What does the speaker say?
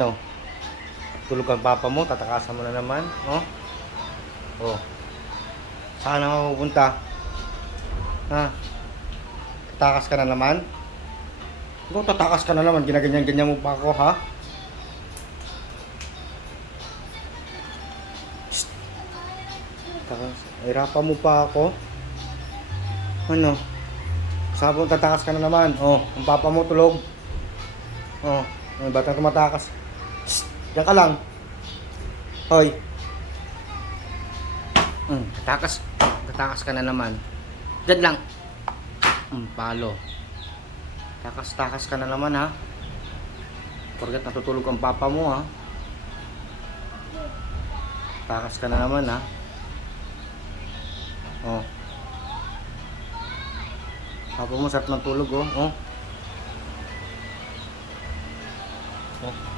Ano? Tulog ang papa mo, tatakasan mo na naman. Oh? Oh. Saan na mapupunta? Ha? Tatakas ka na naman? Kung tatakas ka na naman, ginaganyan-ganyan mo pa ako, ha? Shhh. Takas. Hirapan mo pa ako? Ano? Sabon, tatakas ka na naman. Oh, ang papa mo tulog. Oh, may batang tumatakas. Shhh. Diyan ka lang. Hoy. Tatakas ka na naman. Diyan lang. Palo. Takas ka na naman, ha. Porket natutulog ang papa mo, ha. Takas ka na naman, ha. Oh. Papa mo sarap ng tulog, oh. Oh. Oh.